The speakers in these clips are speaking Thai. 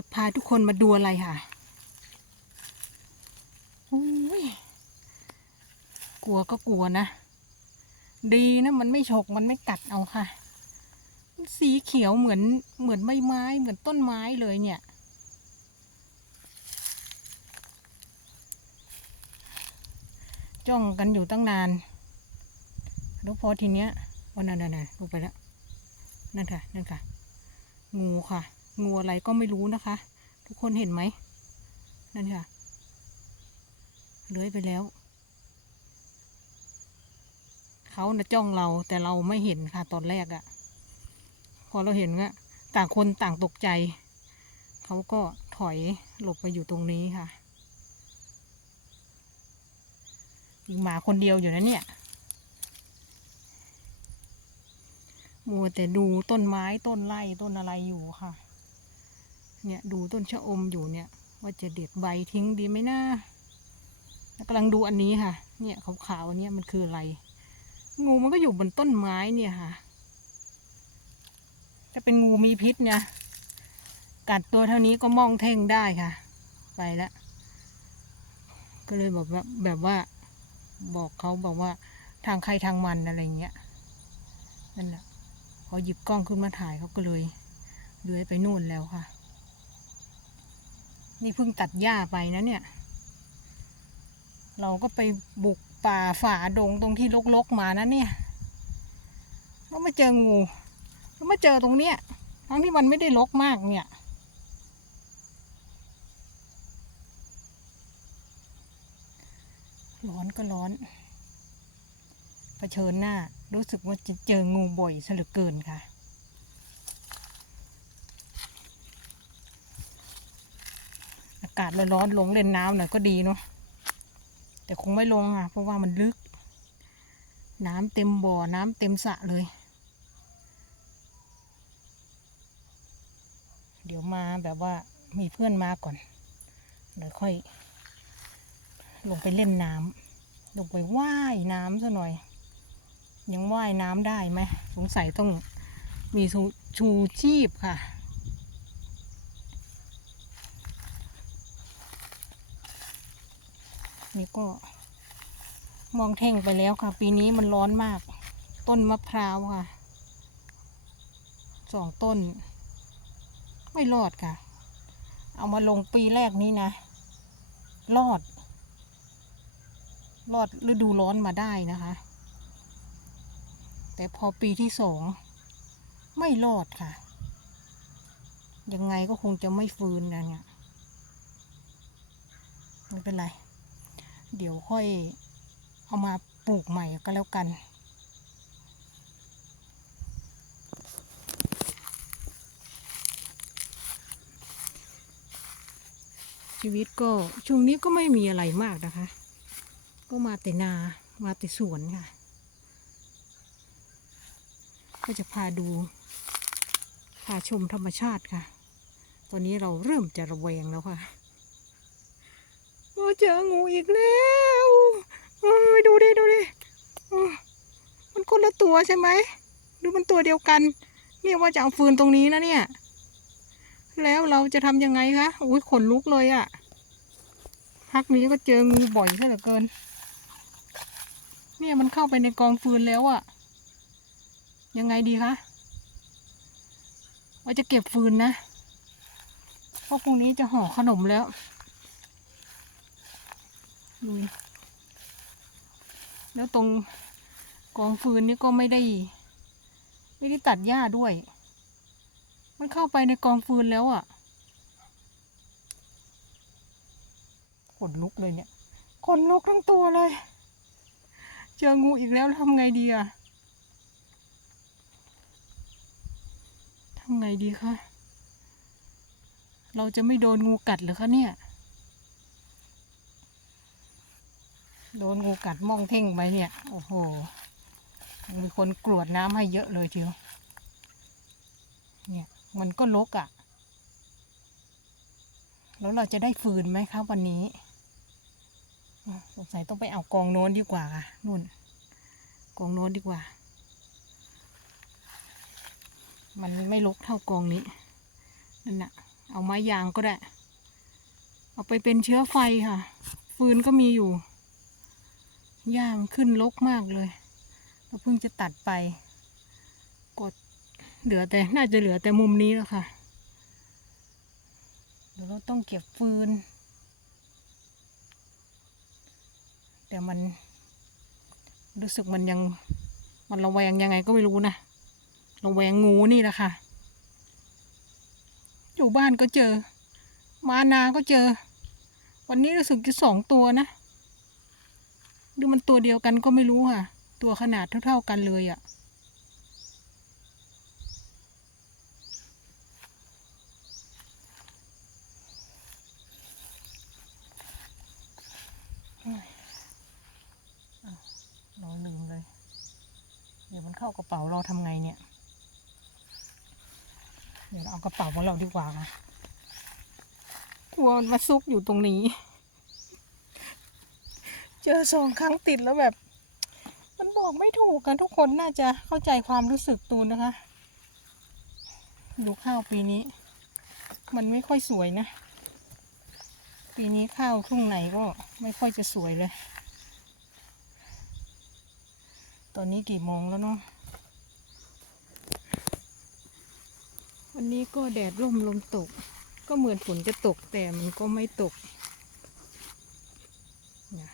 จะพาทุกคนมาดูอะไรค่ะกลัวก็กลัวนะ ดีนะมันไม่ฉกมันไม่กัดเอาค่ะ สีเขียวเหมือนเหมือนใบไม้เหมือนต้นไม้เลยเนี่ยจ้องกันอยู่ตั้งนานแล้วพอทีเนี้ยวันนั้นน่ะลงไปแล้วนั่นค่ะ นั่นค่ะ งูค่ะ งูอะไรก็ไม่รู้นะคะ ทุกคนเห็นไหมนั่นค่ะเลื้อยไปแล้วเขานะจ้องเราแต่เราไม่เห็นค่ะตอนแรกอะพอเราเห็นว่าต่างคนต่างตกใจเขาก็ถอยหลบไปอยู่ตรงนี้ค่ะอีกหมาคนเดียวอยู่นะเนี่ยมัวแต่ดูต้นไม้ต้นไร่ต้นอะไรอยู่ค่ะ เนี่ยดูต้นชะอมอยู่เนี่ย ว่าจะเด็ดใบทิ้งดีไหมนะแล้วกำลังดูอันนี้ค่ะ เนี่ยขาวๆอันเนี้ยมันคืออะไร งูมันก็อยู่บนต้นไม้เนี่ยค่ะจะเป็นงูมีพิษเนี่ย กัดตัวเท่านี้ก็มองเท่งได้ค่ะ ไปแล้วก็เลยบอกว่าแบบว่า บอกเขาบอกว่าทางใครทางมันอะไรเงี้ยนั่นแหละพอหยิบกล้องขึ้นมาถ่ายเขาก็เลยเลื้อยไปนู่นแล้วค่ะ นี่เพิ่งตัดหญ้าไปนะเนี่ย เราก็ไปบุกป่าฝ่าดงตรงที่ลกๆมานะเนี่ยแล้วมาเจองูแล้วมาเจอตรงเนี้ยทั้งที่มันไม่ได้ลกมากเนี่ยร้อนก็ร้อนเผชิญหน้า รู้สึกว่าจะเจองูบ่อยซะเหลือเกินค่ะากาศร้อนๆลงเล่นน้ำหน่อยก็ดีเนาะแต่คงไม่ลงอะ เพราะว่ามันลึก น้ำเต็มบ่อน้ำเต็มสระเลย เดี๋ยวมาแบบว่ามีเพื่อนมาก่อนเดี๋ยวค่อย ลงไปเล่นน้ำลงไปว่ายน้ำซะหน่อย ยังว่ายน้ำได้ไหมสงสัยต้องมีชูชูชีพค่ะ นี่ก็ มองเท่งไปแล้วค่ะ ปีนี้มันร้อนมาก ต้นมะพร้าวค่ะสองต้น ไม่รอดค่ะ เอามาลงปีแรกนี้นะ รอด รอดฤดูร้อนมาได้นะคะ แต่พอปีที่สองไม่รอดค่ะ ยังไงก็คงจะไม่ฟื้นนะเนี่ย ไม่เป็นไร เดี๋ยวค่อยเอามาปลูกใหม่ก็แล้วกัน ชีวิตก็ช่วงนี้ก็ไม่มีอะไรมากนะคะ ก็มาแต่นามาแต่สวนค่ะ ก็จะพาดู พาชมธรรมชาติค่ะ ตอนนี้เราเริ่มจะระแวงแล้วค่ะ เจองูอีกแล้วโอ้ยดูดิดูดิมันคนละตัวใช่ไหมหรือมันตัวเดียวกัน เนี่ยว่าจะเอาฟืนตรงนี้นะเนี่ย แล้วเราจะทำยังไงคะอุ้ยขนลุกเลยอะ่ะพักนี้ก็เจองูบ่อยซะเหลือเกิน เนี่ยมันเข้าไปในกองฟืนแล้วอะ่ะ ยังไงดีคะว่าจะเก็บฟืนนะเพราะพรุ่งนี้จะห่อขนมแล้ว ดูแล้วตรงกองฟืนนี่ก็ไม่ได้ ไม่ได้ตัดหญ้าด้วย มันเข้าไปในกองฟืนแล้วอะ่ะขนลุกเลยเนี่ยขนลุกทั้งตัวเลย เจองูอีกแล้วทำไงดีอะทำไงดีคะ เราจะไม่โดนงูกัดหรือคะเนี่ย โดนงูกัดม่องเท่งไปเนี่ย โอ้โห มีคนกรวดน้ำให้เยอะเลยเชียวเนี่ย มันก็ลกอะ่ะ แล้วเราจะได้ฟืนไหมคะวันนี้ สงสัยต้องไปเอากองโน้นดีกว่าค่ะนู่น กองโน้นดีกว่า มันไม่ลกเท่ากองนี้ นั่นน่ะเอาไม้ยางก็ได้ เอาไปเป็นเชื้อไฟค่ะ ฟืนก็มีอยู่ ย่ามันขึ้นลกมากเลยเราเพิ่งจะตัดไป กดเหลือแต่น่าจะเหลือแต่มุมนี้แล้วค่ะเดี๋ยวเราต้องเก็บฟืน แต่มันรู้สึกมันยังมันระแวงยังไงก็ไม่รู้นะระแวงงูนี่แหละค่ะ อยู่บ้านก็เจอ มานาก็เจอ วันนี้รู้สึกจะสองตัวนะ หรือมันตัวเดียวกันก็ไม่รู้ค่ะ ตัวขนาดเท่า ๆกันเลยอะ่ะ เราลืมเลย เดี๋ยวมันเข้ากระเป๋าเราทำไงเนี่ย เดี๋ยวเราเอากระเป๋าของเราดีกว่าค่ะกลัวมันมาซุกอยู่ตรงนี้ เจอสองครั้งติดแล้วแบบ มันบอกไม่ถูกกันทุกคนน่าจะเข้าใจความรู้สึกตูนนะคะ ดูข้าวปีนี้ มันไม่ค่อยสวยนะ ปีนี้ข้าวทุ่งไหนก็ไม่ค่อยจะสวยเลย ตอนนี้กี่โมงแล้วเนาะวันนี้ก็แดดร่มลมตก ก็เหมือนฝนจะตกแต่มันก็ไม่ตกเนี่ย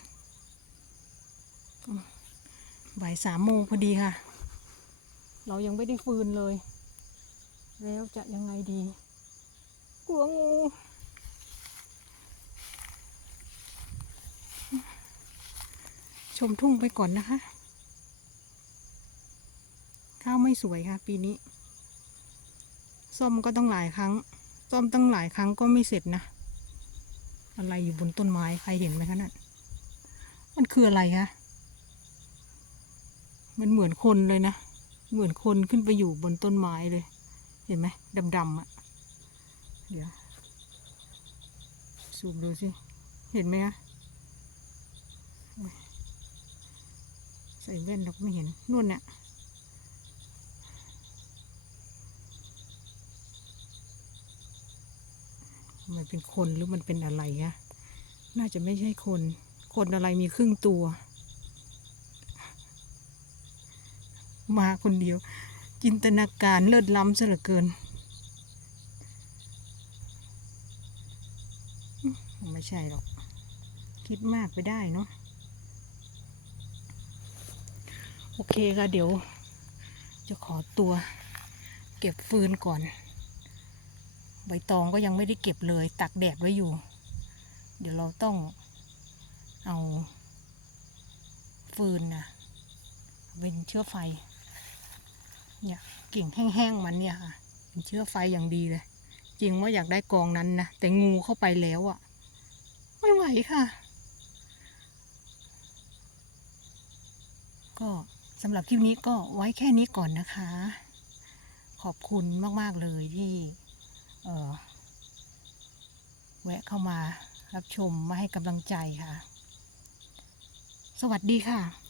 อืม บ่ายสามโมงพอดีค่ะ เรายังไม่ได้ฟืนเลย แล้วจะยังไงดี กลัวงู ชมทุ่งไปก่อนนะคะ ข้าวไม่สวยค่ะ ปีนี้ซ่อมก็ต้องหลายครั้งซ่อมตั้งหลายครั้งก็ไม่เสร็จนะ อะไรอยู่บนต้นไม้ใครเห็นไหมคะนั่นมันคืออะไรคะ มันเหมือนคนเลยนะ เหมือนคนขึ้นไปอยู่บนต้นไม้เลย เห็นไหมดำๆอะ่ะ เดี๋ยวสูบดูสิ เห็นไหมคะใส่แว่นเราก็ไม่เห็นนู่นเน่ะมันเป็นคนหรือมันเป็นอะไรคะน่าจะไม่ใช่คน คนอะไรมีครึ่งตัว มาคนเดียว จินตนาการเลิศล้ำซะเหลือเกิน ไม่ใช่หรอก คิดมากไปได้เนาะโอเคค่ะเดี๋ยว จะขอตัว เก็บฟืนก่อน ใบตองก็ยังไม่ได้เก็บเลย ตักแดดไว้อยู่ เดี๋ยวเราต้องเอาฟืนนะเป็นเชื้อไฟ เนี่ยกิ่งแห้งๆมันเนี่ยค่ะเป็นเชื้อไฟอย่างดีเลย จริงว่าอยากได้กองนั้นนะแต่งูเข้าไปแล้วอะ่ะ ไม่ไหวค่ะ ก็สำหรับคลิปนี้ก็ไว้แค่นี้ก่อนนะคะ ขอบคุณมากๆเลยที่แวะเข้ามารับชมมาให้กำลังใจค่ะ สวัสดีค่ะ